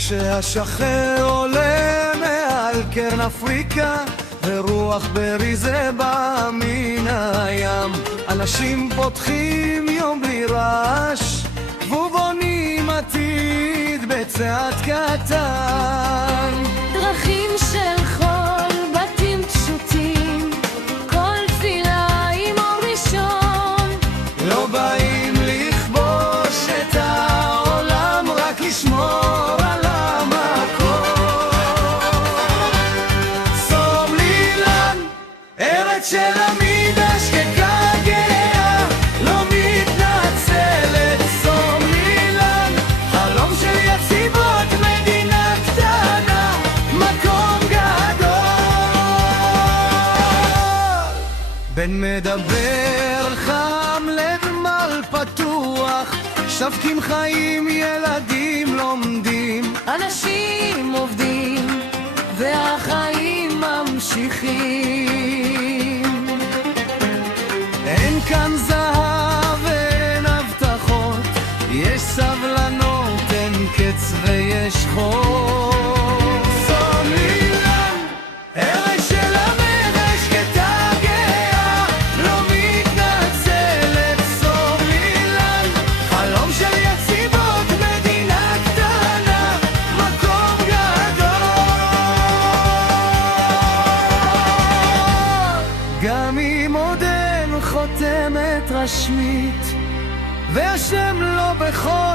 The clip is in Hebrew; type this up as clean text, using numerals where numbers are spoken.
כשהשחר עולה מעל קרן אפריקה ורוח בריזה בא מן הים, אנשים פותחים יום בלי רעש ובונים עתיד בצעד קטן. דרכים של חול, בתים פשוטים, כל תפילה עם אור ראשון. לא באים לכבוש את העולם, רק לשמור על המקום. סומלילן, ארץ של עמידה שקטה גאה, לא מתנצלת. סומלילן, חלום של יציבות, מדינה קטנה, מקום גדול. בן מדבר חם, לנמל פתוח, שווקים חיים, ילדים לומדים, אנשים עובדים והחיים ממשיכים. אין כאן זהב ואין הבטחות, יש סבלנות, אין קץ ויש חוק. סומלילן, ארץ של עמדה שקטה גאה, לא מתנצלת. סומלילן, חלום של יציבות, מדינה קטנה, מקום גדול. גם אם עוד אין חותמת רשמית והשם לא בכל